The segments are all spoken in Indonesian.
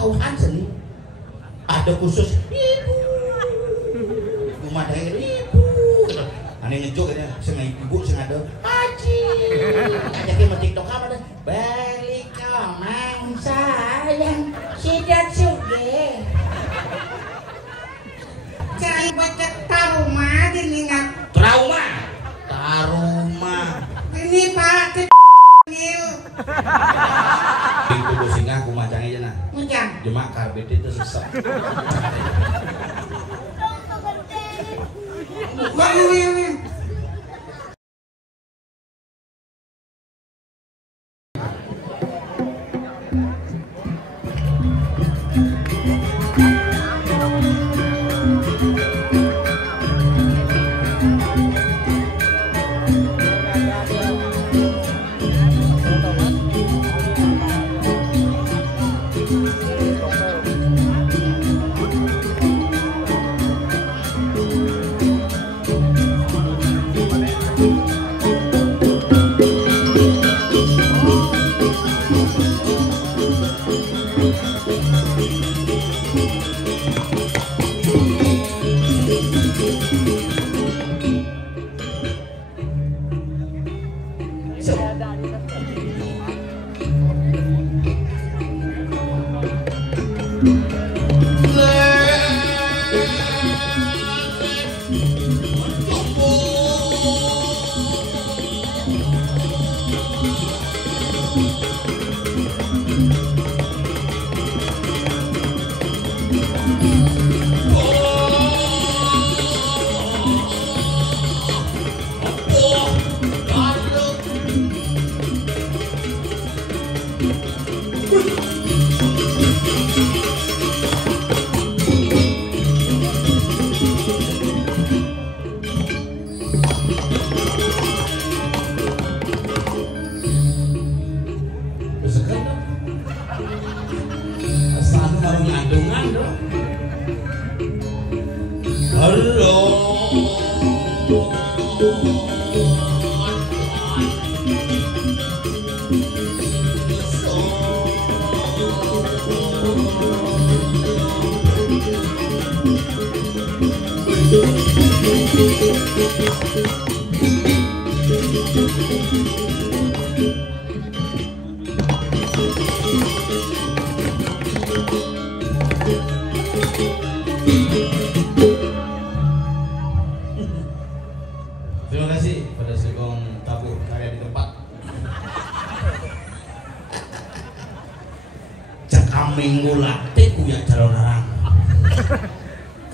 bawahan seni ada khusus ibu rumah daerah ibu aneh ngejuk ya sengaja ibu sengaja haji ajakin mau tiktok apa dah balik komang sayang sidat suge jangan baca trauma diningat trauma ini pak kecil itu singa aku macang aja nah cuma karbit itu susah Terima kasih pada Sekong Tabur karya di tempat. Cekam minggu latih kuya calon arang.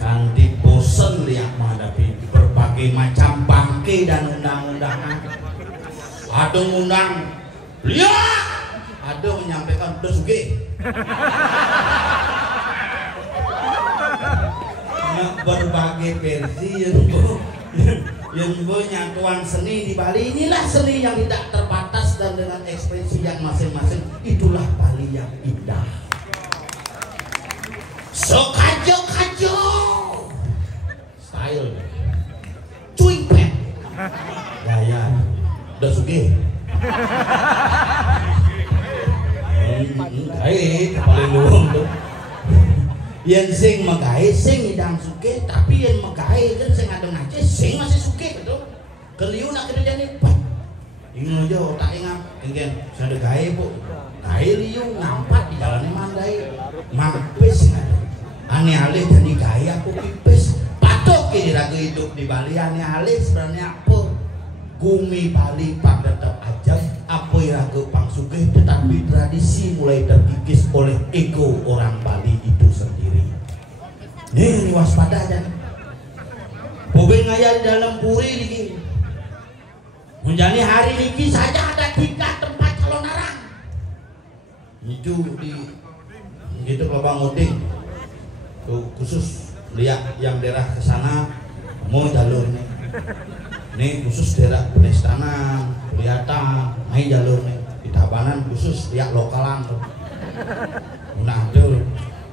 Kanti bosen lihat menghadapi berbagai macam bangke dan undang-undangan. Ada undang lihat, ada menyampaikan udah suge. Berbagai versi yang nyatuan seni di Bali, inilah seni yang tidak terbatas dan dengan ekspresi yang masing-masing, itulah Bali yang indah. So kajo style cuy pet gaya udah suge paling luang tuh yang sing megai sing idang suke, tapi yang megai kan sing ada ngaji sing masih suke betul. Keliu nak kerja nih pak, ingat aja tak ingat, ingin sudah gaya bu, gaya liu nampak di jalan mandai, mampis ada, aneh alih jadi gaya aku pipis, patok kiri ragu hidup di Bali aneh alih sebenarnya apa? Gumi Bali pak tetap aja, apa yang ragu pang suke, tetapi tradisi mulai terkikis oleh ego orang Bali itu sendiri. Nih waspada aja. Bobe ngaya di dalam puri lagi. Menjadi hari ini saja ada 3 tempat calon arang. Itu di gitu kalau Bang Uding tuh khusus lihat yang daerah ke sana mau jalur nih khusus daerah Penestana kelihatan main jalur nih di Tabanan khusus lihat lokalan tuh. Nah tuh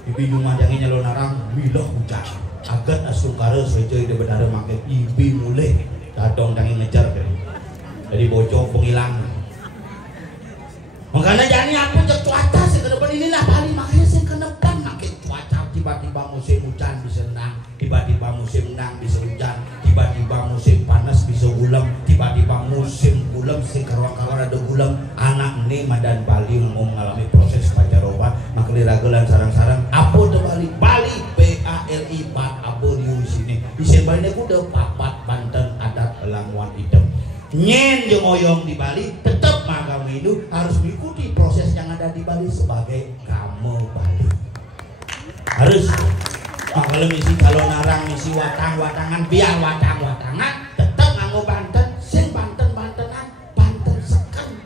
ibi rumah jangan nyalon arang miloh hujan agak asukara sesuai dia benar makai ibi mulai dadong jangan ngejar dari bocor penghilang. Makanya jangan aku cek cuaca sih ke depan inilah Bali makanya saya ke depan musim hujan bisa nang, tiba-tiba musim nang bisa hujan, tiba-tiba musim panas bisa gulem, tiba-tiba musim gulem sing karuan-karuan ada gulem. Anak ini Madan Bali mau mengalami proses pancaroba, maka liragelan sarang-sarang apa tuh Bali? Bali BALI Bat apa di sini. Di sini Bali ini udah papat Banten adat Languan Hitam. Nyen jeung oyong di Bali tetap maka itu harus mengikuti proses yang ada di Bali sebagai kamu Bali. Harus kalau misi kalau narang misi watang-watangan biar watang-watangan tetap nganggo Banten sing Banten-Bantenan Banten seken.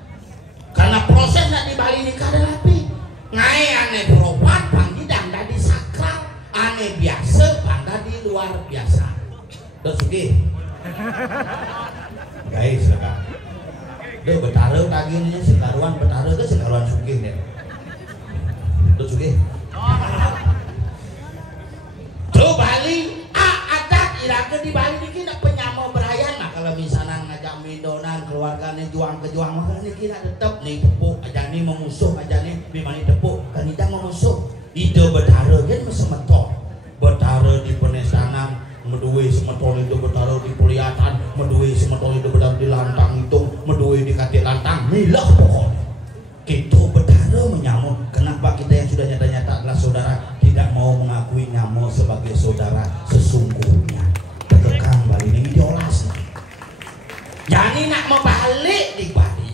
Karena prosesnya di Bali ini kada lapi. Ngai ane berobat panggidang tadi sakral, ane biasa panda di luar biasa. Terus guys, silakan. Dia betara tagihannya sekaruan betara ke sekaruan sugih deh. Terus sugih. Tuh Bali, adat iraga di Bali niki nak penyama berayan. Nah kalau misalnya ngajak mindonan keluarganya juang ke juang maka niki nak tetep nih tepuk aja nih memusuh aja nih bimani tepuk kan tidak memusuh. Ide betara kan mesemetok. Betara di penesanan meduwe semetol itu betara di Puliatan, meduwe semetol itu betara di Lantang itu, meduwe di Kati Lantang, milah pokoknya. Kita betara menyamuk. Kenapa kita yang sudah nyata-nyata adalah saudara tidak mau mengakui nyamuk sebagai saudara sesungguhnya? Tekekang Bali ini diolas. Jadi nak mau balik di Bali,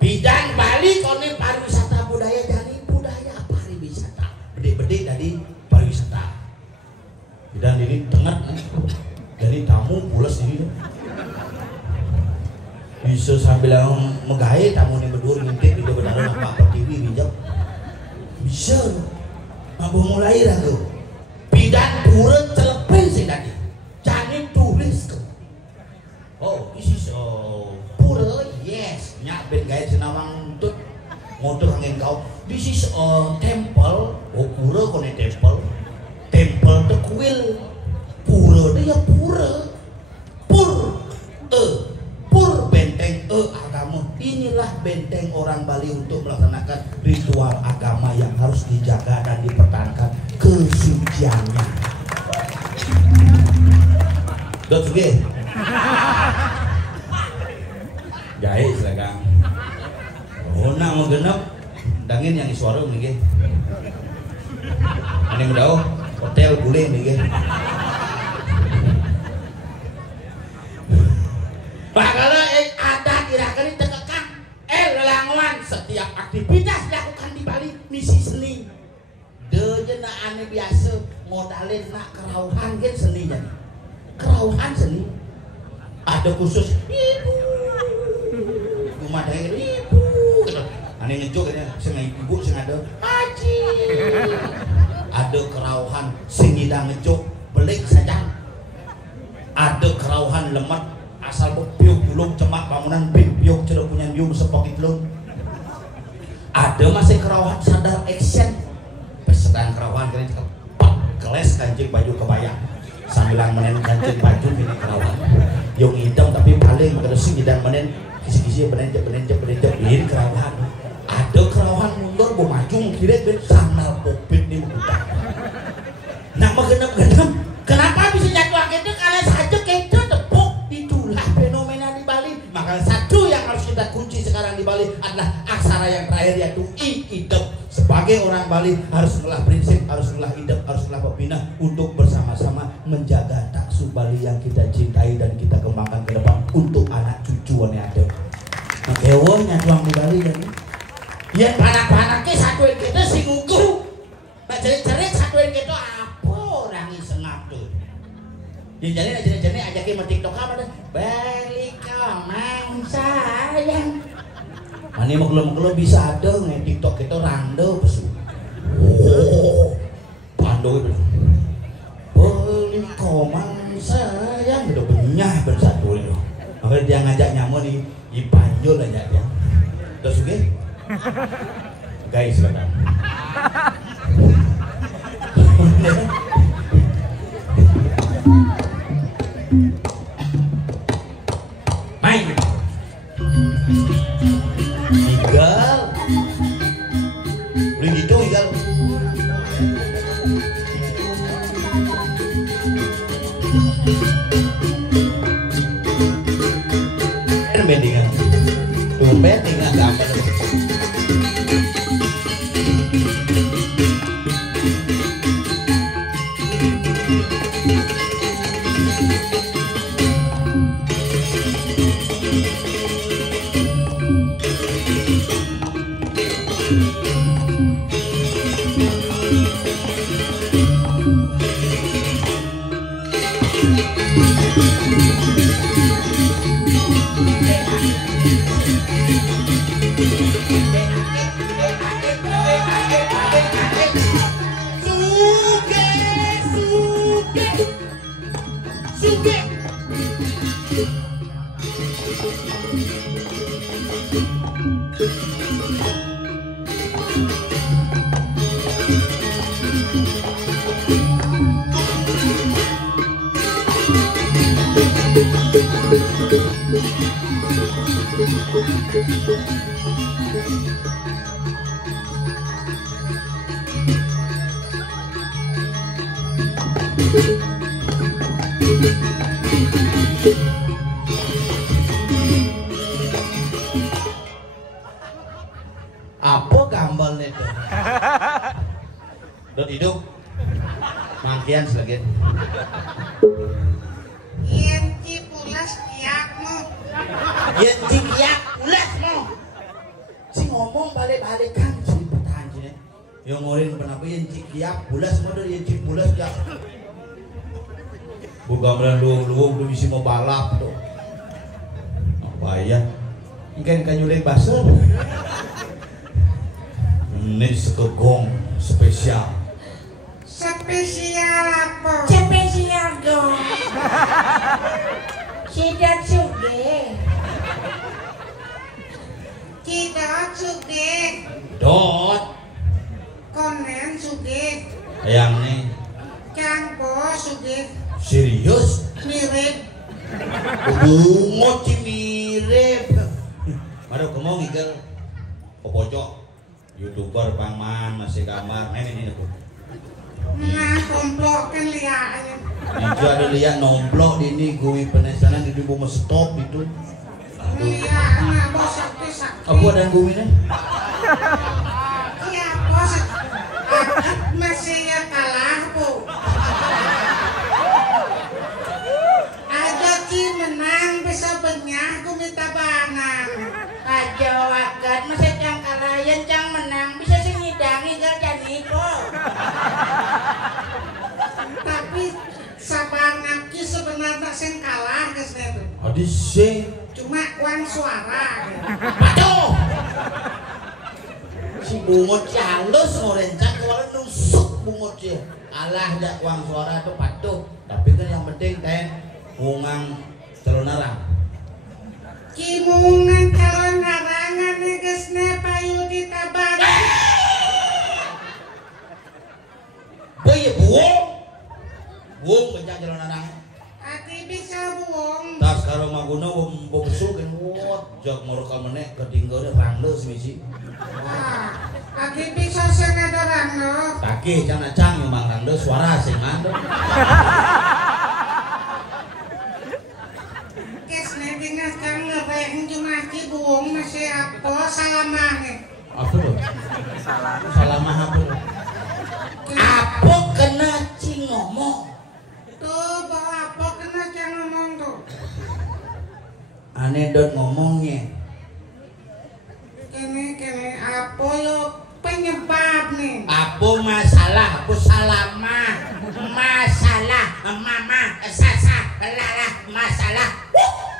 bidang Bali konen pariwisata budaya jadi budaya pariwisata, bede-bede dari pariwisata. Dan ini tengah jadi tamu pulas ini bisa sambil megahai tamu ini berdua ngintip itu benar apa TV bijak bisa apa mulai lah tuh bidan pura telepon sih tadi jangan tulis tuh oh this is pura yes nyak ben gaya senawang untuk motor angin kau this is temple oh pura kone temple the kuil pura dia pura pur benteng agama. Inilah benteng orang Bali untuk melaksanakan ritual agama yang harus dijaga dan dipertahankan kesuciannya. Dot suge jahe silakan oh nak mau genep dangin yang suara nih ini mudah hotel boleh nih bakal ada kira-kira tekekang Languan setiap aktivitas dilakukan di Bali misi seni dejena ane biasa modalin nak kerauhan kan seni jadi kerauhan seni ada khusus ibu rumah daerah ibu ane ngejuk sengai ibu sing ada haji ada kerauhan sing ngidang ngejuk belik saja ada kerauhan lemat asal piuk julung cemak bangunan piuk celup punya bium sepok itu ada masih kerauhan sadar action pesedang kerauhan kali cepat keles kancing baju kebayang sambilan menen kancing baju ini kerauhan yang hitam tapi paling keresik dan menen kisi-kisi benenjep ini kerauhan ada kerauhan mundur maju kira ben sandal popit di muka nak genep-genep kenapa bisa jatuh gitu karena saja kita tepuk itulah fenomena di Bali. Maka satu yang harus kita kunci sekarang di Bali adalah aksara yang terakhir yaitu idep. Sebagai orang Bali harus mengelah prinsip, harus mengelah idep, harus mengelah pembina untuk bersama-sama menjaga taksu Bali yang kita cintai dan kita kembangkan ke depan untuk anak cucu yang ada. Nah, kewonya tuang di Bali jadi. Yang panak-panaknya satuin kita si ngukuh. Nah cerit-cerit satuin kita apa orang isengap tuh. Jadi ajakin mau TikTok apa dah? Balik komang sayang. Mani mau bisa ada nge TikTok itu rando pesu. Oh, pandu itu. Balik komang sayang udah benyah bersatu itu. Makanya dia ngajak nyamu di panjul aja dia. Terus oke? Guys, silakan. Main. Igal. Lu gitu igal. Apa gambal itu? Dot hidup. Mangkian selagi. Yen cipulas kiakmu. Yen cikiak ulasmu. Si ngomong balik-balik kan si petani. Yang ngorin kenapa yen cikiak ulas model yen cipulas gak. Bukan beran lu bisa mau balap tuh. Apa ya? Mungkin kan nyulek basah. Ini sekegong spesial. Spesial apa? Spesial dong. Sidat suge. Cidot suge. Dot. Konen suge. Yang nih. Cangpo suge. Serius? Mirip. Bungo mirip. Mari kamu ngigel ke pojok. YouTuber pangman masih gambar. Ini aku. Nah, komplok kan liatnya. Itu ada lihat nomplok di ini gue penasaran di mau stop itu. Liat anak bos sakti. Apa ada gue ini? Iya bos. Akad masih ya kalah bu. Ada ki menang bisa benyah gue minta banang. Aja wakat masa cang kalayan cang menang bisa sih ngidangi gak niko. Tapi sabar ngaki sebenarnya sing kalah guys itu. Adis sih. Cuma uang suara. Aduh. Si bungut halus ngorencang kemarin nusuk bungutnya. Alah dak uang suara itu patuh. Tapi kan yang penting kan ngungang calon arang. Kimungan calon narangan nih guys nih payu ditabaran. Boy buong bencang calon arang. Ati bisa buong. Tas karo maguna wong besu kan wot jog morokal meneh ketinggalan rangleus misi. Wah, ati bisa sengadarang lo. Taki cana cang yang rangleus suara sing mandek. Guys nih dengan kang ngereng cuma ki buong masih apa salamane. Apa tuh? Salamah apa tuh? Apa kena cing ngomong? Tuh bawa apa kena jangan ngomong tuh. Anedot ngomongnya. Kene apa lo penyebab nih? Apa masalah? Apa salamah? Masalah, mama, sasa, lala, masalah.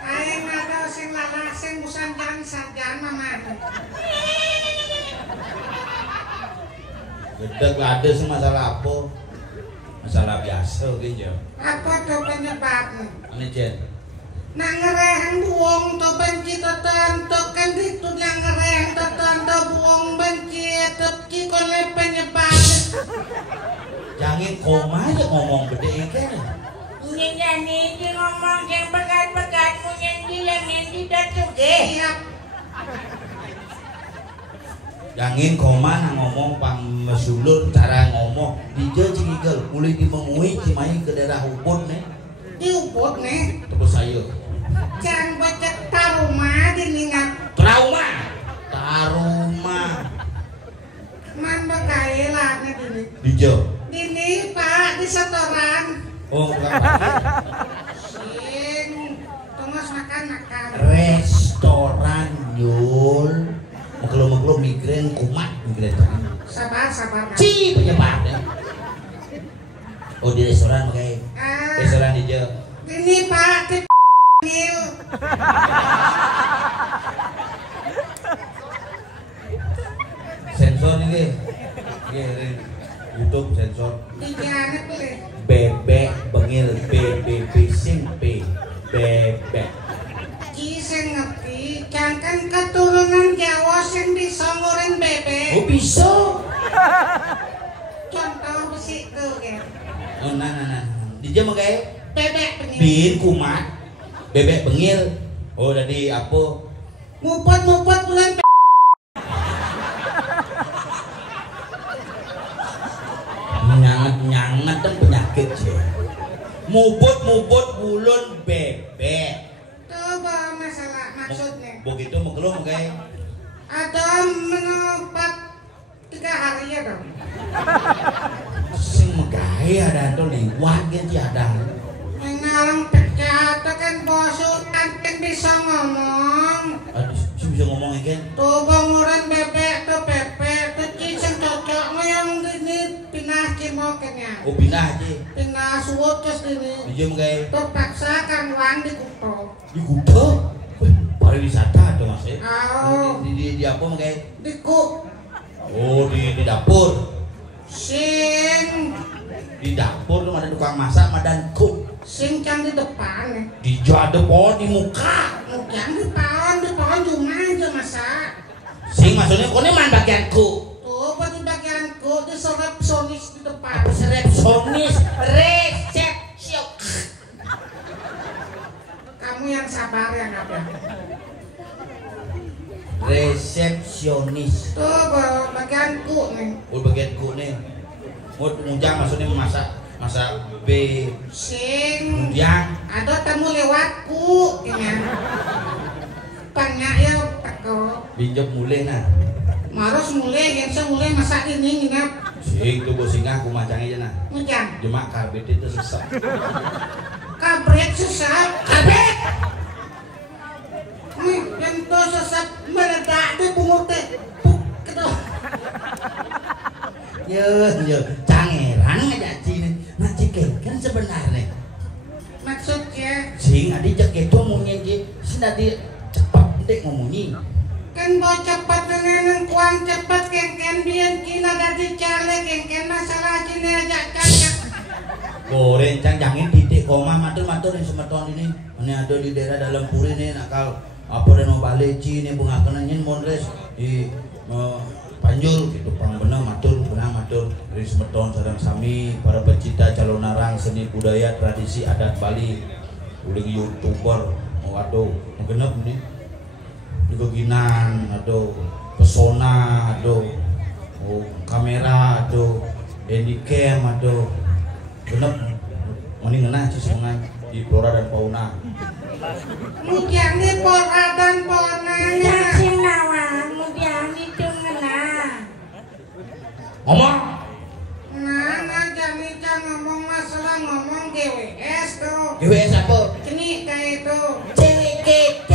Ayo ada sing lala sing busan jangan sarjan mama. Gedeg ada sih masalah apa? Masalah biasa gitu. Apa tuh penyebabnya? Ane Jen. Nang ngerehen buong to benci tertentu kan itu yang ngerehen tertentu buong benci tepki kole penyebab. Jangan koma aja ngomong gede kan. Nyanyi di ngomong yang pekat-pekat mu nyanyi yang nyanyi dan suge. Siap. Jangan koma nang ngomong pang mesulur cara ngomong DJ cigigel mulai dimengui cimai ke daerah Ubud nih. Di Ubud nih. Terus saya. Jangan baca taruma diningat. Trauma. Taruma. Man bakal lah nih dini. DJ. Dini pak di setoran. Oh bukan lagi. Sing tunggu makan. Restoran Yul. Mengelo-mengelo migrain kumat migrain. Sabar. Ci penyebabnya. Oh di restoran kayak restoran DJ. Dini pak di Nil. Sensor nih YouTube sensor. Dijanet boleh. Bebek bengil BB sing P bebek. Ki sing ngerti, jangan keturunan Jawa sing bisa ngurang bebek. Oh bisa. Contoh besi tuh kan. Oh nah. Di jam kayak Bebek pengen. bin kumat bebek bengil Oh tadi apa? Mupot bulan Nyanget kan penyakit sih. Muput bulan bebek. Coba masalah maksudnya. Begitu mengeluh kayak. Ada menempat 3 hari ya dong. Sing megawe ada tuh lewat gitu ada. Mengalang pecah kan bosok kan bisa ngomong. Aduh, sih bisa ngomong kan? Tuh bangunan bebek tuh bebek tuh ciseng cocok yang ini pinah cimokennya. Oh pindah aja. Pinah suwut terus ini. Iya megawe. Tuh paksa kan uang di kuto. Di kuto? Wih, pariwisata tuh mas ya? Oh. Di apa megawe? Di ku. Oh di dapur. Sing. Di dapur tuh ada tukang masak madan cook. Sing can di depan ya. Di depan di muka. Mungkin di pohon cuma aja masak. Sing maksudnya kau ini man bagian cook. Tuh pas di bagianku di resepsionis di depan. Resepsionis, resepsion. Kamu yang sabar ya apa? Resepsionis. Tuh bagianku nih. Oh bagian cook nih. Mau mujang maksudnya masak B. Sing. Mujang. Ada tamu lewatku ini. Banyak ya teko. Binjok mulai nah. Maros mulai yang saya mulai masak ini nginap. Sing tuh bos singa aku macang aja nah. Mujang. Jemak karbit itu sesat. Kabret sesat. Kabret. Nih, yang tuh sesat meledak di pungutnya. Puk, gitu. Yo, cangeran aja cini. Nah cike kan sebenarnya. Maksudnya Sing adi cek itu ngomongin ki, sing adi cepat dek ngomongin. kan bawa cepat dengan kuang cepat kengken biar kina dari caleg kengken masalah cini aja cacak. Goreng jangan titik koma matur yang semeton ini. Ini ada di daerah dalam puri nih nakal apa dan mau balik cini pengakenannya monres di Panjul gitu pang bener matur dari semeton sareng sami para pecinta calon narang seni budaya tradisi adat Bali udah YouTuber waduh genep nih juga ginan aduh pesona aduh kamera aduh handycam aduh genep mending ngena sih semuanya di flora dan fauna Mungkin ini flora dan faunanya Sing nawang mudian itu ngena. ngomong nah jami ngomong masalah ngomong GWS tuh GWS apa? ini kayak itu CGT.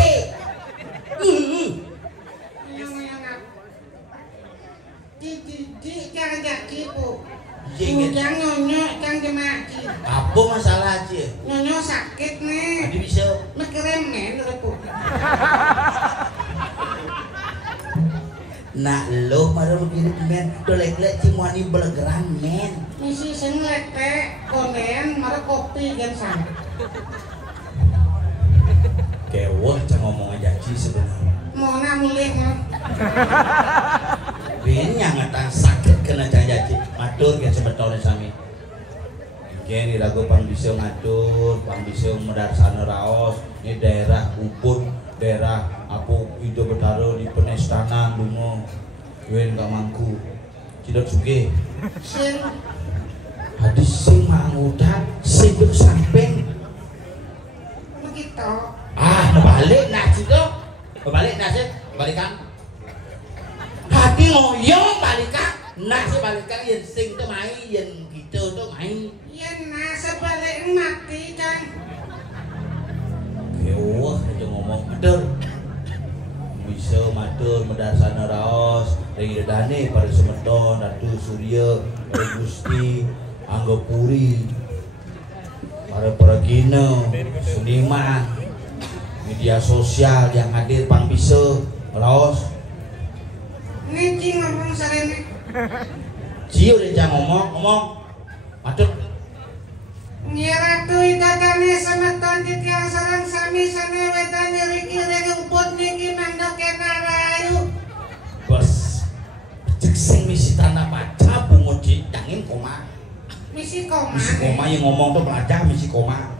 Di jangan jaki bu Jengget. jangan nyonyok jangan jemaki Apa masalah aja? nyonyok sakit nih Tadi bisa ngeremen bu nak lo pada begini men dolek-lek cimuani belegeran men misi sing lete konen marah kopi kan sana kewah cang ngomong aja sih sebenarnya mau mulih mah ini nyangetan sakit kena cang jaci matur kan sebetulnya sami ini lagu pang bisa ngatur pang bisa medarsana raos ini daerah Ubud daerah apa itu bertaruh di penestanan dungo yuen gak mangku tidak suge sing hadis sing mangudat sing samping begitu balik nasi tuh balik nasi balikan hati ngoyong balikan nasi balikan yang sing tuh main yang gitu tuh main ya nah sebalik mati kan kewah aja ngomong betul bisa matur medarsana raos dari dane pada semeton Ratu Surya para Gusti Angga Puri para gino seniman media sosial yang hadir pang bisa raos ini cing ngomong sarene Cio dia ngomong matur Nyeratu ikatane semeton titiang sarang sami sane wetan nyeri-kiri rumput niki mandok kenarayu bos cek sing misi tanah baca bungut di tangin koma misi koma yang ngomong tuh pelajar misi koma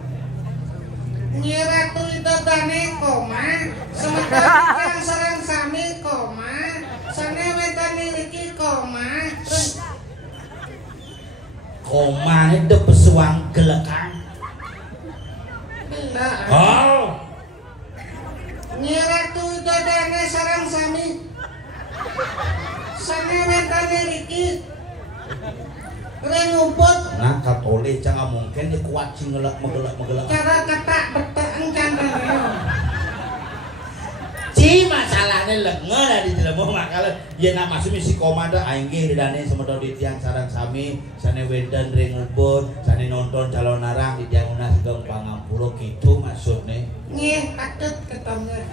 Nyi Ratu Widodane koma, sementara sareng sami koma, sane wedane iki koma. Koma itu pesuang gelekang. Bila. Oh. Nyi Ratu Widodane sareng sami, sane wedane iki. Rengumput. Nah, katole jangan mungkin dia kuat sih ngelak megelak. Cara kata beteng jangan. Si masalahnya lengan di jelema makala ya nama sumi si komando aing ge didane semedo di tiang sareng sami sane wedan rengumput sane nonton calon narang di tiang una segeng pangampura gitu maksudnya. Nggih, patut ketemu.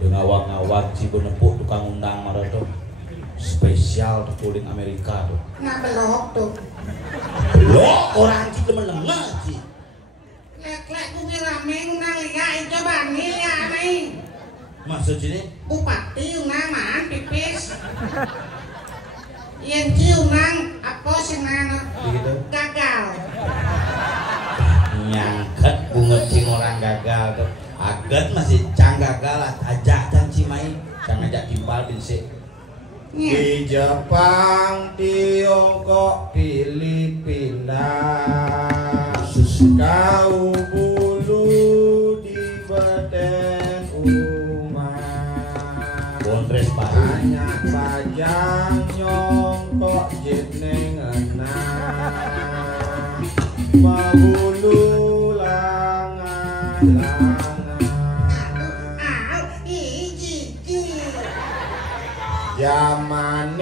Dengan ngawak-ngawak si benepuk tukang undang maroto. Spesial tuling Amerika tuh. Nah belok tuh. Belok orang sih temen lengah sih. Lek-lek kuwi rame undang liya ijo bani ya nih. Maksud sini? Bupati undang man pipis. Yen ki undang apa sing ana? Begitu. Gagal. Nyangket bunga cing orang gagal tuh. Aget masih cang gagal ajak dan cimai. Cang ajak timpal binsik. Di Jepang, Tiongkok, Filipina, kau bulu di badan umat. Bondres banyak pajang nyongkok jeneng enak, mabulu langan. Zaman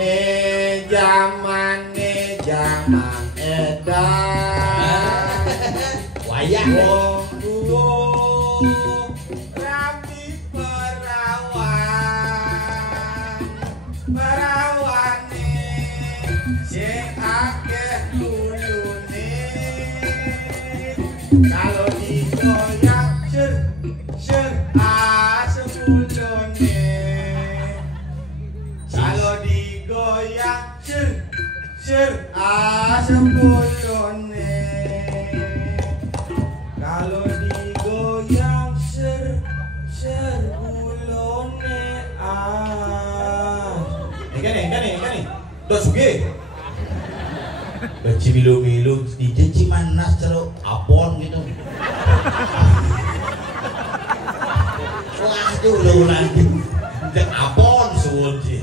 edan wayang wong tuwa rapi perawane sing akeh kulune kalau digoyang ser sepulune kalau digoyang sepulune kalau digoyang sepulune ikan nih dos suge cibilu-bilu di Cimanas ceruk apon gitu waduh lu nanti dek apon suwun sih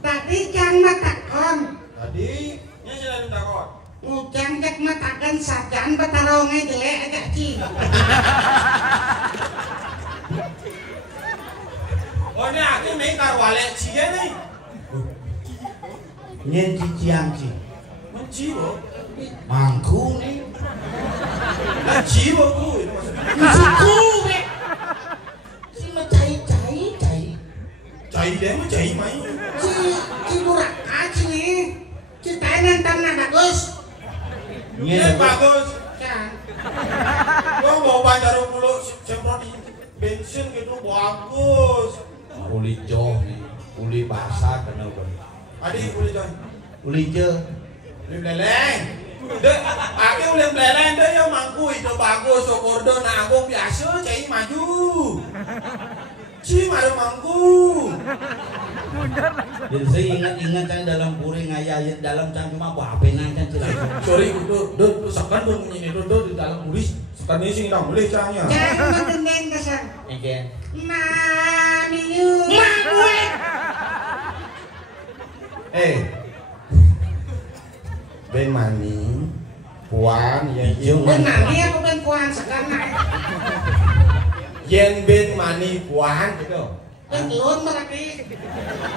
tadi kang matakon tadi nya sila takon ngujang cek matakan sajan betaronge jelek agak ci oh ini aku main karwale cie nih nyen ciciang ci mencibo mangku nih mencibo ku itu maksudnya Suku we. Si macai cai deh mau cai main Si duraka sini. Kita nantang bagus. ini bagus Kan. gua mau bayar mulu semprot bensin gitu bagus uli joh nih uli basah kena udah adik boleh join uli je uli beleleng deh aku uli beleleng deh yang mangku itu bagus syukur deh nah aku biasa cai maju Ci maru mangku jadi saya ingat kan dalam puri ngayain dalam can cuma bapenan can cilaku sorry itu sekan tuh ini itu di dalam tulis sekan ini sih nggak boleh caranya Jangan magendeng kesan. ikan Mamiu. Mamue. Ben mani puan yang hijau Benar dia bukan kuan sekarang. yen ben mani puan gitu Belum berarti.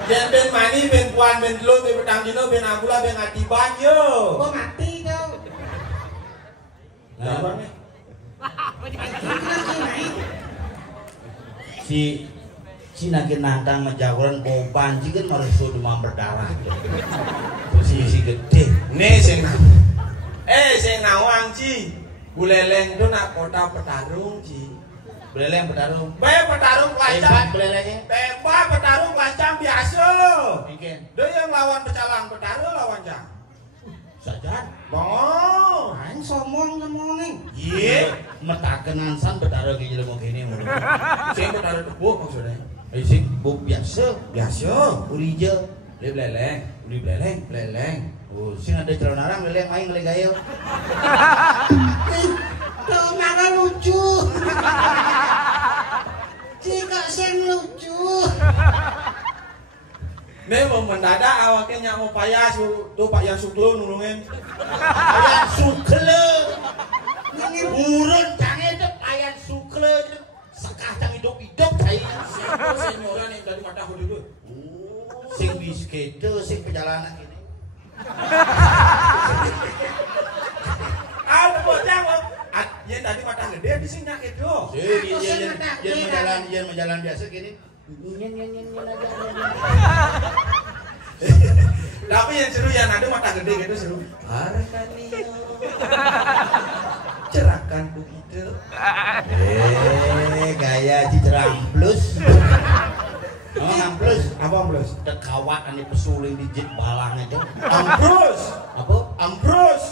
yen ben mani ben puan ben telur ben pedang dino ben agula ben atiban yo Gua mati tuh. nah, si Cina nantang menjagoran boban sih kan harus demam berdarah posisi gede nih sing sing nawang ci buleleng tuh nak kota petarung ci beleleng bertarung petarung hebat lancang belelengnya tembak petarung lancang biasa ikan dia yang lawan pecalang petarung lawan cang saja bong Aing somong semua nih. iya Piye? Metakenan san betara ki jelema kene ngono. Sing betara tebuk maksudnya. Sing buk biasa, Biasa. urija, Uli beleng. uli beleng. Beleng. Oh, sing ada celana arang leleng aing ngelegayo. Tuh marah lucu. Jika sing lucu. Memang mendadak awaknya nyak mau payah tuh Pak Yang Suklo nulungin. Ayan sukle. Ini Urun jange itu ayan sukle. Sekah cang hidup-hidup cai. Senyoran yang tadi mata aku dulu. Sing biskete sing perjalanan ini. Ada bocah kok. Yang tadi mata gede di sini nyak itu. Dia menjalan biasa gini. Nyen aja. Tapi yang seru yang ada mata gede gitu seru. Arkanio. Cerahkan begitu. Gaya Citramplus. Emang amplus? Apa ambrus? Dekawat ane pesuling dijit balang aja. Ambrus. Apa? Ambrus.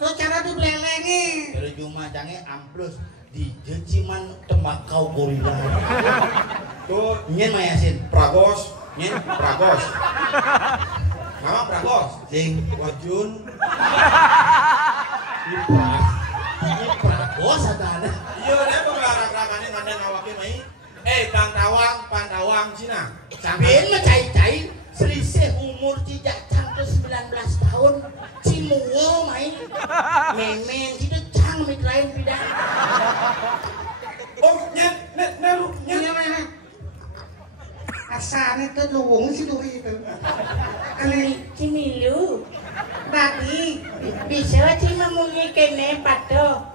tuh cara dibelelengi. Dari cuma cange amplus di jeciman tembakau gorila. Tuh Nyen mah Yasin. Pragos. Nyen Pragos. Mama Pragos. Sing Wajun. ini pragos ada. Iya, dia pengelarang-larangane ngandeng awake mai. Pantawang Cina. Sampeyan mah cai-cai selisih umur cijak cangke 19 tahun. Cimuwo main. Memeng itu cang mitrain bidang. Oh, nyen, neru, nyen. Ini mana? Asalnya tuh luwung si duri itu. Aneh, Cimilu. tadi Bisa cima munyi kene pato.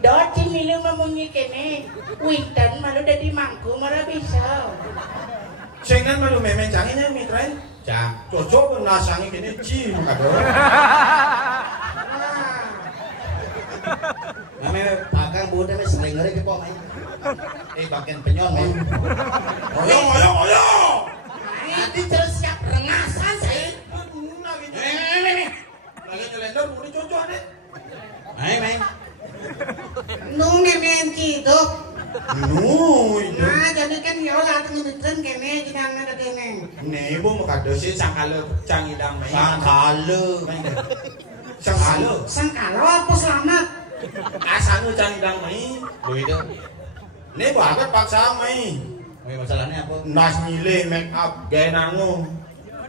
Do cimilu memunyi kene. Winten malu dadi mangku malah bisa. Sengan malu memeng canginya mitrain. Cang. Cocok nasangi kene ci kado. Mame pakang bude me selengere ke pok main. Bagian penyon main. Oyo. Nanti terus siap rengasan saya. Lagi nyelendor muni cocok deh. Main. nung nemen ciduk. Itu. Nah, jadi kan ya lah tengen kene jangan ada kene. Nih, bu mau kado sih sangkalo cangidang main. Sangkalo. Sangkalo apa selamat? Asanu cangidang main. Begitu. Nih banget paksa main. Masalahnya apa? Nas nyilih make up gaya nangu.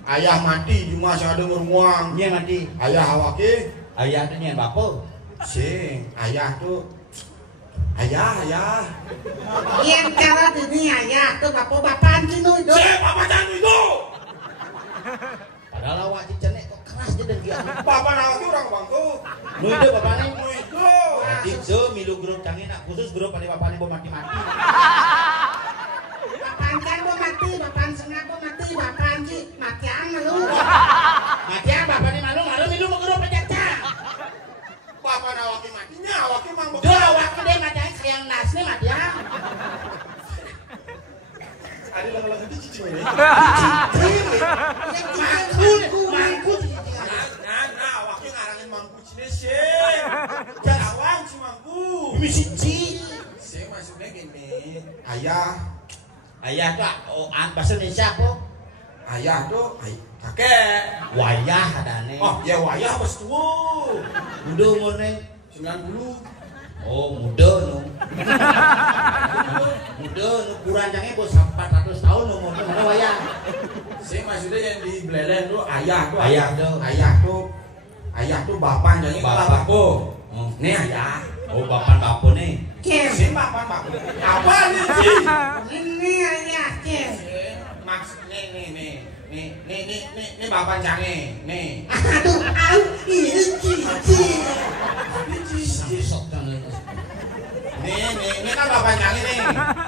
Ayah mati cuma sing ada ngurmuang. Nyen mati. Ayah awake Ayah tu nyen bapa. sing ayah tuh ayah. Yang cara ini ayah tuh bapak-bapak cino itu. Papa jangan itu. Padahal awak cicenek kok keras je dengkian. Papa nawaki orang bangku. Nu itu bapak ni. Itu. Itu milu grup canggih nak khusus grup pada bapak ni mau mati-mati. Bapak kan mau mati, bapak sengah mau mati, bapak anji matian malu. Matian bapak ni malu milu mau grup aja. Papa nawaki matinya awaki mang Do awak gede matian sayang nas ni matian. Ada lagu-lagu di cici ini. Mangku. Nah, awaki ngarangin mangku cine sih. Jawang si mangku. Misi ci. Sih maksudnya gini. Ayah tuh bahasa Indonesia apa? Ayah tuh kakek. Wayah adane. Oh, ya wayah bos tua. Muda umurnya. 90. Oh, muda nu. Muda nu kurang canggih bos 400 tahun umurnya mana wayah. Sih maksudnya yang di Belelen tuh ayah tuh. Ayah tuh bapak jadi kalah bapo. Nih ayah. Oh, bapak nih. Kem, Si bapak. Apa nih sih? ini ayah kem. Maksudnya nih bapak canggih. Nih. Aduh, ini cici. Sok canggih. Nih kan bapak canggih nih.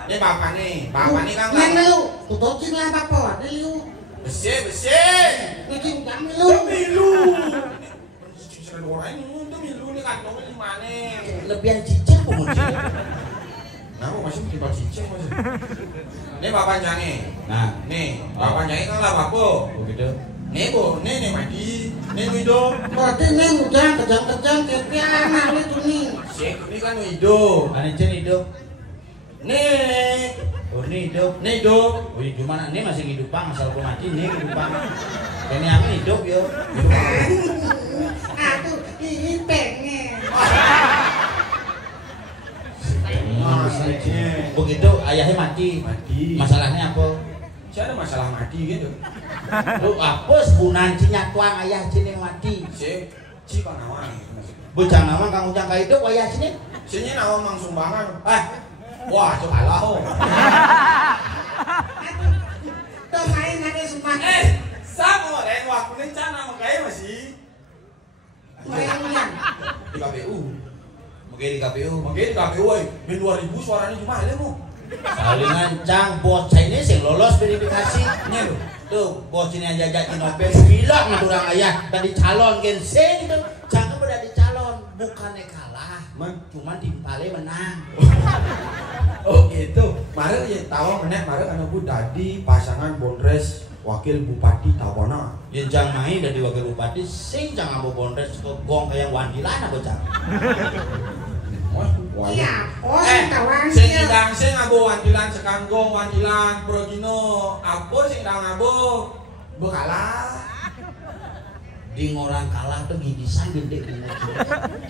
Nih bapak nih. Bapak nih kan. Yang lu, tututin lah bapak, ada lu. Besi. Bikin kami lu. Milu. Orang ini tuh milu nih kantongnya di mana? Lebihan cicak pengunci. Nah, masih tiba cicing masih. Nih bapak canggih. Nah, Nih, bapak canggih kan lah bapak. begitu. Nih bu, nih mati. Nih hidup. Berarti neng udah kejang-kejang kayak anak itu nih. Si ini kan hidup. Ane cen hidup. Nih, Oh ini hidup. nih hidup. Oh iya gimana? Ini masih hidup bang, asal aku mati nih hidup bang. Ini aku hidup yo. Hidup bang. Aduh, ini pengen. Begitu ayahnya mati. Mati. Masalahnya apa? Saya ada masalah mati gitu. Lu apa sebunan cinya tuang ayah cini mati. Si kan nawang. Bocah nama kang ujang ka hidup ayah cini. Sini nawang mang sumbangan. Wah, itu kalah. Tuh main ada semua. Sama ren waktu ini cana makanya masih Main-main. di KPU. Mungkin di KPU. Makanya di KPU, bin 2000 suaranya cuma ada mu. Salingan cang bocah ini sing lolos verifikasi. Nya lo. Tuh bos ini aja jajan Nobel bilang orang ayah tadi calon gen sing itu jangan pada dicalon bukannya kalah cuma timpale menang. Oh gitu. Mare ya tahu menek mare kan aku dadi pasangan Bondres wakil bupati Tawana. Yang jang main dari wakil bupati sing jangan ambo Bondres ke gong kayak wandilan bocah. Iya, oh kawan sing dia. ndang sing abo wandilan sekanggong wandilan Progino. Apa sing ndang abo bekalah. Di orang kalah tuh gigisan gede gede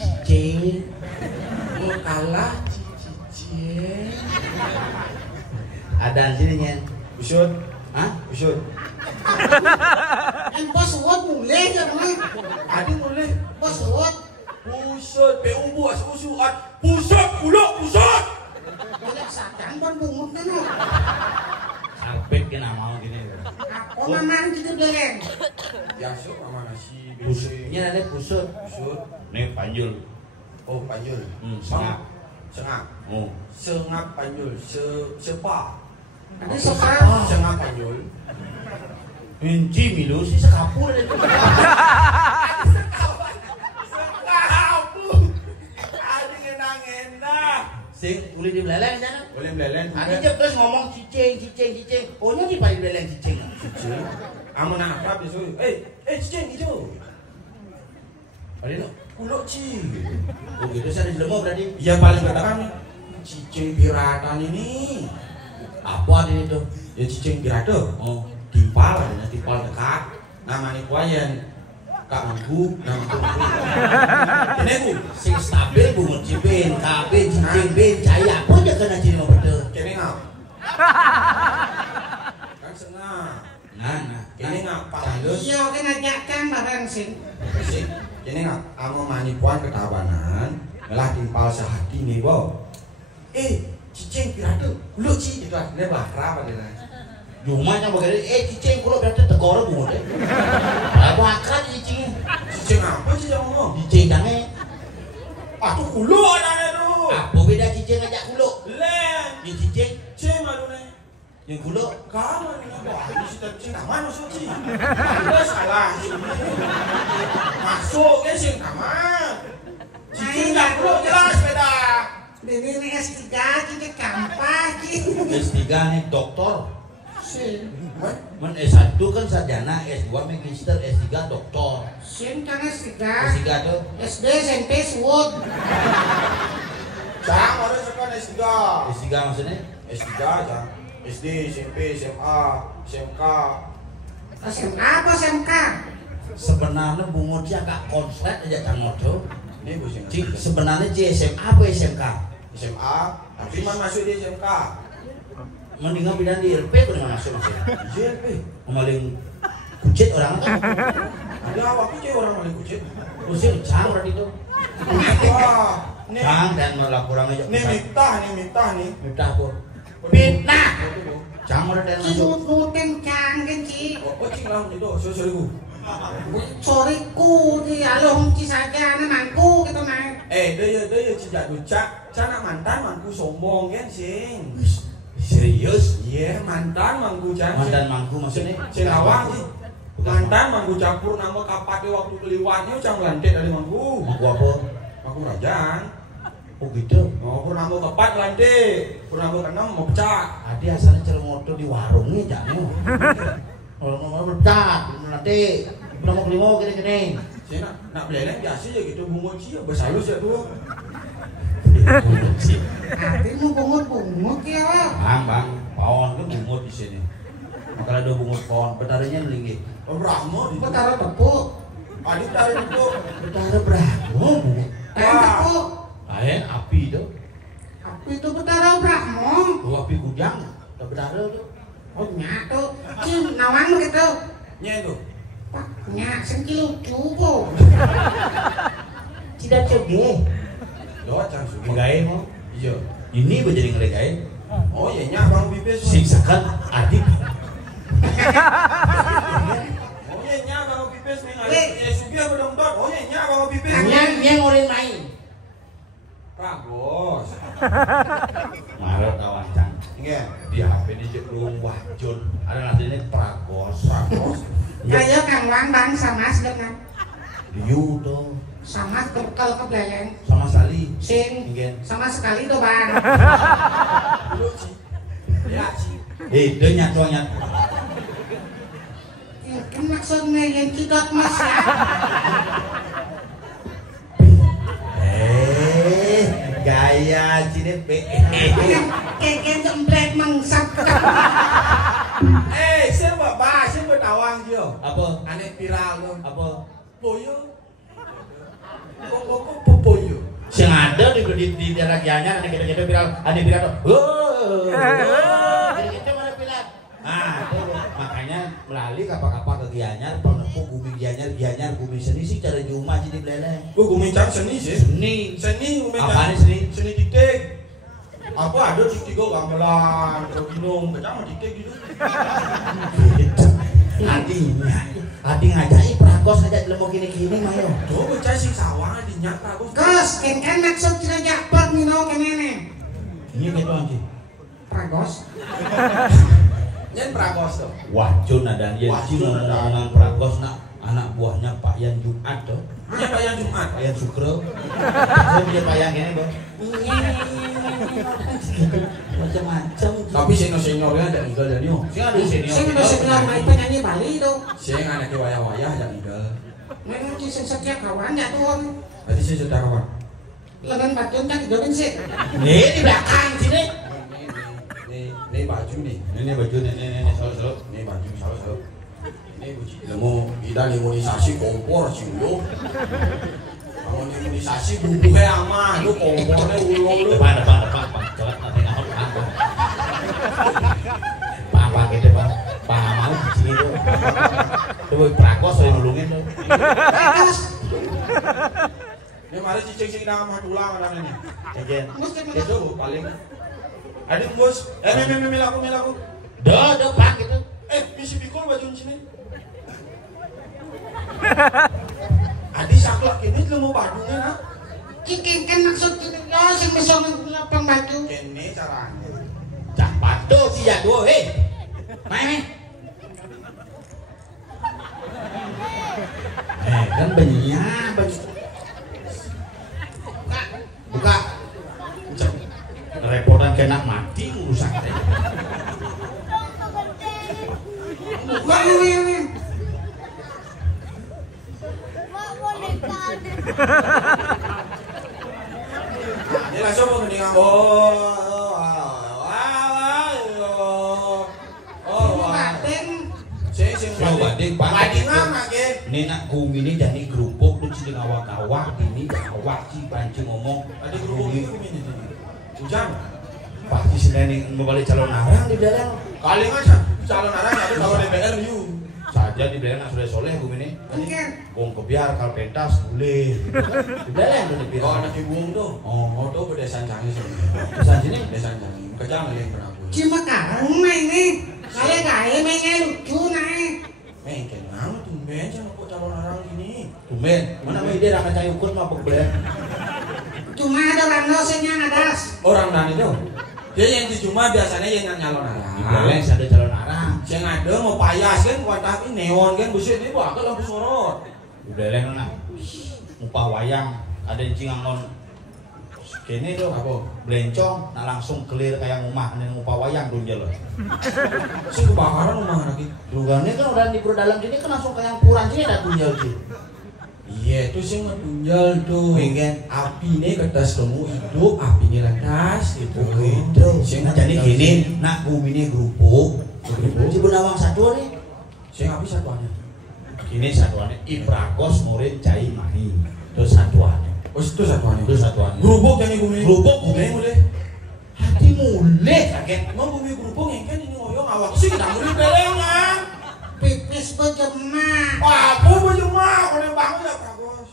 cicing. Mau kalah cicing. Ada sini nyen. Usut. Hah? Usut. Em bos wot mulai ya mah. Adi mulai. Bos wot. Pusat, PU buat usuan, pusat, pulak, pusat. Banyak sadang pun bungut kan. Karpet kena mau gini. Apa mamang gitu beleng. Biasa sama nasi Pusutnya ada pusut. Pusat. Nih panjul. Oh panjul. Sengap. Sengap. Oh. Sengap panjul. Sepa. Ada soal. Sengap panjul. Inci milu sih sekapur deh. Sing uli di beleleng sana. Boleh belelen. Tadi dia terus ngomong cicing. Oh nya di balik beleleng cicing. Cicing. Amun apa besok? Cicing gitu. Ada no. Pulak ci. Oh gitu saya di lemah berarti. Yang paling katakan cicing piratan ini. Apa ini tuh? Ya cicing pirata. Oh. Timpal ada timpal dekat. Namanya kuayan. Kak Manggu, nama Tunggu. Ini bu, Sing stabil bungut cipin, kabin, cicing, bin, caya. Apa aja kena cini mau betul. kene ngap. Kan senang. Nah. Kene ngap Pak Halus. Iya kan ajakkan barang sing. Sih, kene ngap. Amo manipuan ketabanan, melah timpal sehati nih bo. Cicing piratu, lu ci itu aslinya bakra pada lah. Cuma yang begini, cicing kalau berarti tegor bungut deh. Aku akar cicingnya. Cicing apa sih yang ngomong? Cicing jangan. Tuh kulo anaknya tuh. Apa beda cicing ngajak kulo? Len, Yang cicing, cicing malu nih. yang kulo. Kamu ini wah ini si cicing taman masuk ci. Anda salah. Masuk ke sing taman. Cicing nggak kulo jelas beda. Ini S3 kita kampah ki. S3 nih doktor. Sing. Men S1 kan sarjana, S2 magister, S3 doktor. Sing kan S3. S3 tuh SD SMP SWOT. Cang orang sekolah S3. S3 maksudnya? S3 aja. SD, SMP, SMA, SMK. SMA apa SMK? Sebenarnya bungut dia kak konslet aja kan modo. Ini gue sih. Cik sebenarnya dia SMA apa SMK? SMA, tapi man masuk di SMK. Mendingan pindah di LP atau dengan masuk masuk? JLP. Ngemaling kucit orang tuh. Ada awak kucing orang maling kucing. Kucit cang berarti itu. Wah, nih. Cang dan melaporkan aja. Nih mitah nih. Minta apa? Fitnah. Cang udah dan Ki masuk. nuteng can kan ki. Oh, cing lah itu, sorry ku. Sorry ku di alung ki saja mangku gitu nah. Dia cijak ducak. Cana mantan mangku sombong kan sing. Serius? Iya, mantan mangku cang. Mantan mangku maksudnya? Sing awang sih. Mantan mangku campur nama kapake waktu keliwatnya cang lantai dari mangku. Mangku apa? Mangku rajang. Oh gitu. Oh, purnama keempat lantai. Purnama keenam mau pecah. Adi asalnya celengodo di warungnya jangan. Kalau ngomong pecah, nanti nomor kelima gini-gini. Saya nak beleleng biasa aja gitu bungut sih ya bersalus ya tuh. Hati mau bungut ya lah. Bang, pawon kan bungut di sini. Makanya ada bungut pawon, betarinya melinggi. Oh Brahmo di Betara tepuk. Adik tarik itu. Betara Brahmo. Tepuk. Lain api itu. Api itu betara Brahmo. Tuh api kujang, ada betara tuh. Oh nyatu. Cim nawang begitu. Nya itu. Pak nyak sengki lucu po. Tidak coge. Doa can sugi. Megai mau. Iya. Ini jadi ngelegai. Oh iya nya bang bibis. Siksakan adik. Oh iya nya bang bibis nih ngai. Ya sugi apa dong dot. Oh iya nya bang bibis. Yang orang main. Pragos. Marah kawan cang. Iya. Di HP ini cek lu wajun. Ada nanti ini Pragos. Kayak Kang Wang bang sama dengan Liu tuh. sama kalau ke beleleng. Sama Sali. Sing Mungkin. sama sekali tuh bang. Lu sih. Ya sih. Dia nyat. Kan maksudnya yang kita mas ya. Gaya sini pe. Kayak jemblek mengsap. Siapa tawang dia? Apa? Aneh viral lo. Apa? Boyo. Kok boyo? Sing ada di daerah Gianyar ada kita viral, ada viral tuh. Kita mana viral? Makanya melalui kapal-kapal ke Gianyar, penepu bumi Gianyar bumi seni sih cara Juma jadi beleleng. Bumi cang seni sih. Seni bumi Apa cang. seni? Seni diktek. Aku ada titik gue gamelan, ginung, kecam diktek gitu. Adi ngajai Pragos aja lemo gini-gini mah yo. Tuh bocah sing sawah dinya Pragos. Kos kan maksud kita jakpot nino kenene. Ini gitu anjing. Pragos. Nyen Pragos tuh. Wajun ada dia ngomong Pragos nak anak buahnya Pak Yan Jumat tuh. Nya bayang Jumat. Pak Yan Sukro. Saya punya Pak Yan ini bang. Macam-macam. Tapi seniornya ada tinggal dari yo. Saya ada senior. Sing udah sebelah main penyanyi Bali itu. Saya anak wayah-wayah ada tinggal. Memang di setia kawan ya tuh. Tadi saya sudah kawan. Lengan bacun kan jodohin sih. Nih di belakang sini. Ini baju nih. Ini baju ini selalu. Ini baju selalu. Ini baju. Ilmu kita imunisasi kompor sih lo. Kalau imunisasi bumbunya aman, lu kompornya ulung lu. Depan. Coba nanti ngahok aku. Apa gitu bang? Mau di sini tuh. Coba Pragos saya nulungin tuh. Ini mari cicing sing nama tulang ada ini. Ajen. Itu paling. Ada bos. Milaku. Dah pak gitu. Misi pikul baju sini. Adi saklak ini lu mau bajunya nak? Kiking kan maksud kita yo sing bisa ngelapang baju. Ini caranya. Cak patuh si jago, main. Kan banyak. Buka. Repotan kena mati urusan. Buka ini. Ini langsung mau mendingan Ini nak kum ini jadi gerupuk tuh sih awak-awak ini awak sih pancing ngomong. Ada gerupuk ini hujan. Pasti sedang membalik calon arang di dalam. Kali aja calon arang tapi kalau DPR you Saja di dalam sudah soleh kum ini. Mungkin. Kum kebiar kalau pentas boleh. Di dalam tuh di kalau anak ibu tuh, tuh bedesan canggih sih. Pesan sini. Bedesan canggih. Kerja nggak pernah. Cuma karang main nih. Saya gaya mainnya lucu naik. Kenapa tumben sama kok calon orang gini? Tumben. Mana mau ide akan cari ukur mah pokoknya. Cuma ada orang dosennya ngadas. Orang dan itu. Dia yang di Juma biasanya yang nyalon arang. Boleh ada calon arang. Yang ada mau payas kan, kuatah ini neon kan, buset ini bakal lampu sorot. Udah leng nak. Upah wayang ada yang cingangon. Kini tuh Apa? Blencong, nak langsung clear kayak rumah nih upah wayang tuh jalan. Si kebakaran rumah lagi. Dugaannya kan udah di dalam sini kan langsung kayak puran sini ada tunjal sih. Terus yang ngetunjal tuh. Pengen Apine kertas kamu hidup, apine lantas gitu. gitu. Sing jadi gini, nak kumine grupuk. Si Benawang satu nih. Sing api satuannya. Ini satuannya Ipragos murid Cai Mahi. Terus satuannya. Oh itu satuannya. Itu satuannya. Gerubuk yang kumine. Gerubuk kumine mulai. Hati mulai kaget. Emang kumine gerubuk yang kan ini ngoyong awak sih kita mulai belengan. Pipis berjemah. Wah, aku berjemah, kau bangun ya Pragos.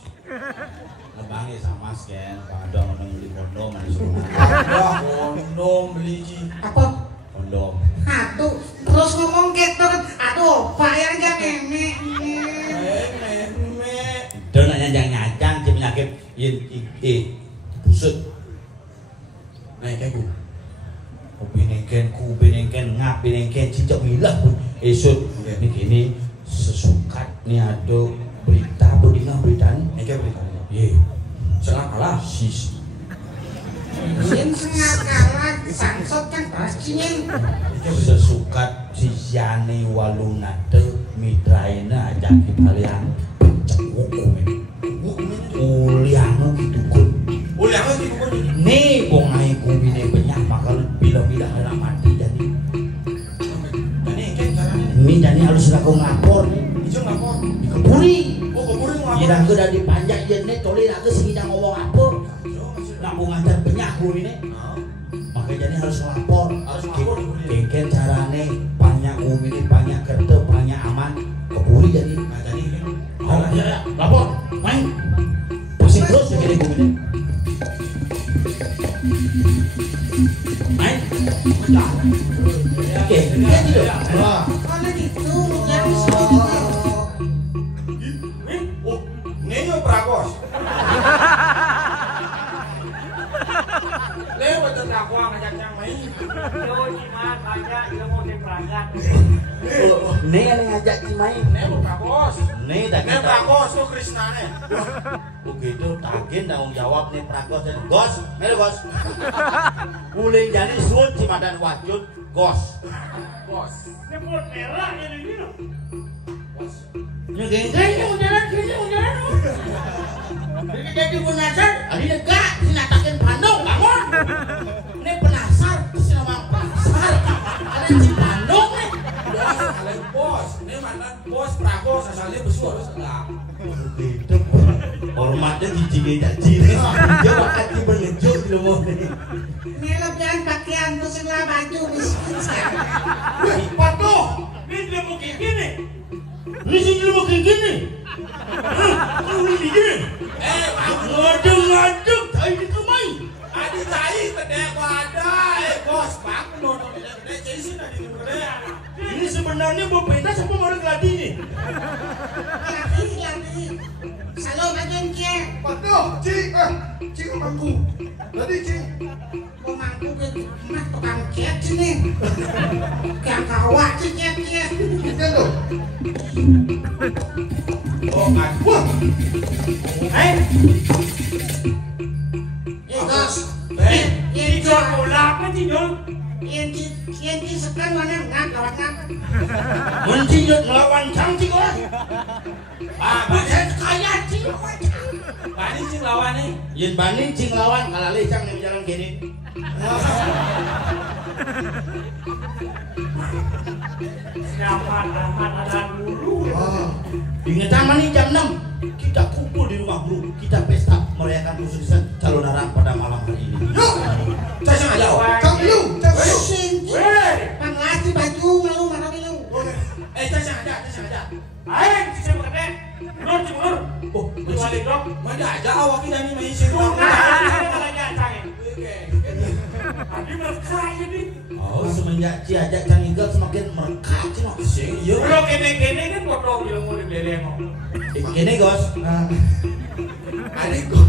Lebangi sama sken, kadang beli kondom disuruh. Wah, kondom beli Ci. Apa? Kondom. Aduh, terus ngomong gitu kan. Aduh, bayar aja nenek. Itu nanya nyajang si penyakit busut. Naik kayak gue. Kubinengken, ngapinengken, cicak milah pun esok. Ini gini sesukat nih ada berita berdingan berita nih. Naik kayak berita. Ye, Senang kalah. sis. Yen sengat kalah, sangsot kan pastinya. Sesukat sisiane walunate mitraina ajaki kalian cenguk uliangu gitu kun. Uliangu gitu kun. Nih bongai kubine banyak bakal bila-bila kena mati jadi. Jadi kan caranya. Ini jadi harus aku ngapor nih. Ijo ngapor. Dikepuri. Oh keburi ngapor. Irang ke dari panjang jene toli lagi sehingga ngomong apa. Nak mau ngantar banyak ini. Makanya jadi harus lapor. Harus lapor. Kengken carane banyak ini banyak kerja banyak aman keburi jadi. Nah jadi kan. Oh ya, lapor, main. Pusing terus ya gini ini. Main. Oke, gitu. Wah. Kalau gitu, yang semua. Oh, Nenyo Pragos. Lewat terdakwa ngajak yang main. Nih yang ngajak si main. Nenyo Pragos. Nih tak Nenyo Pragos tuh Krisnane. Begitu tagih tanggung jawab nih Pragos dan Gos. Melo Gos. Mulai jadi suut si Madan Wajud Gos. Bos. Nyebut merah ini loh. Nyegeng-geng ujaran. Jadi penasar, ada negak sinatakan Bandung, bangun. Ini penasar, sinamang pasar. Ada si Bandung nih. Bos, kalian bos. Ini mantan bos Pragos asalnya besar enggak. Begitu. Hormatnya dijini. Dia bakal diberlejuk lu mau nih. Ini lebihan pakaian tuh segala baju miskin sekarang. Patuh. Ini dia mau kayak gini. Ini sih lu mau kayak gini. Ini gini. Ngadeng, tai itu main. Adi tai gede badai. Bos, bang nonton gede jadi sini di gede. Ini sebenarnya mau pentas apa mau gladi nih? Lagi. Salam aja kia. Patuh, Ci mangku. Tadi Ci. Pemangku ke mah tukang cat sini. Yang kawat sih cat-cat. Gitu tuh. Oh, kan. Wah. Bos. Ini jual bola apa sih jual? Yang di sekarang mana ngap lawat ngap. Mencinjut melawan cantik Gos. Bukan kaya sih lawat. Tadi Ci lawan nih. Yen banding cing lawan kalah lecang nih jalan gini. Siapa ada dulu. Ingat taman nih jam 6 kita kumpul di rumah guru, kita pesta merayakan kesuksesan calon arang pada malam hari ini. Yuk. Saya sengaja. Cang lu. Sing. Panglati baju malu mana bilu. Saya sengaja. Ayo, saya mau kete. Mundur. Oh, Balik dong. mana aja awaknya dari main sih. Tadi berkaya nih. Oh, semenjak Ciajak Canigel semakin merekat sih mak. Sing iya. Kalau kene-kene kan bodoh yang mau dibeli emang. Gini Gos. Adikku.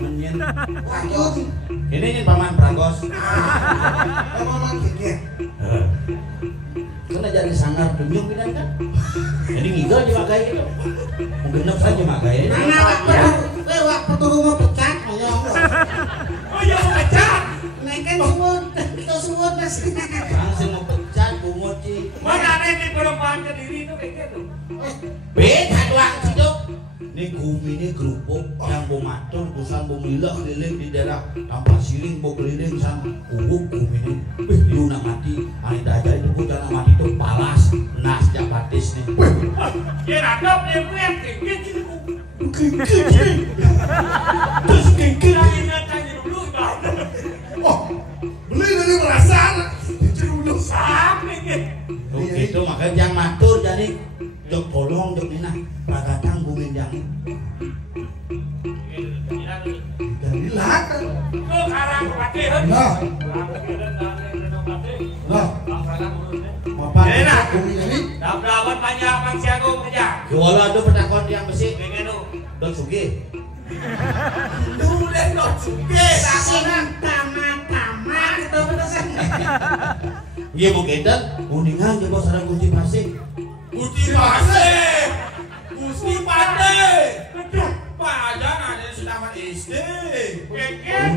Menyen. Lanjut. Ini nih paman Pragos. Ngomong gitu. Kena jadi sangar tunjuk bidan kan. Jadi ngigel dipakai gitu. Mungkin nok saja pakai. Mana waktu rumah pecat ngomong. Oh ya mau pecat. Naikan semut, itu semut pasti. Langsung mau pecat bungut Ci. Mana ada yang di perumahan Kediri itu kayak gitu. Beda doang sih Dok. Ini bumi ini kerupuk yang mau matur busan mau milah keliling di daerah tanpa siring mau keliling sama uwuk bumi ini liu nak mati anita aja itu pun jangan mati itu palas nas jabatis nih kira dok dia yang kikit terus kikit tanya dulu Oh, beli dari perasaan. Dulu sampai gitu makanya jangan matur jadi jok tolong jok nina pagatang bumi yang Jadi lah. ke arah pati Lah. Lah. apa Enak. bumi ini dapat banyak pangsiago kerja jualan tuh petakon yang besi pengen lu dan sugi Dulu deh not suke. Sinang tamat itu pesan. iya mungkin dan kuningan coba sarang kunci pasir Gusti Pasir. Gusti Pade. Pak aja ada selamat SD.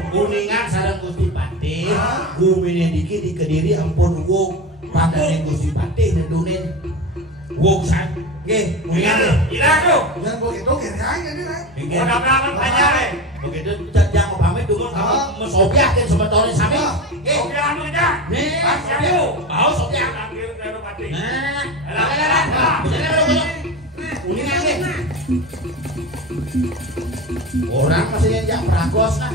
kuningan sarang kunci pasir bumi ini dikit di kediri ampun wong padane kunci pasir nedunin wong san nggih kuningan deh hilang lu Yang begitu kayaknya nih, Rek. nggih dapat banyak deh begitu jangan mau pamit dulu kamu mesobiakin sebetulnya sami nggih oke anu aja nih pangsiago mau sobiak akhir ke pati nah orang masih yang pragos nah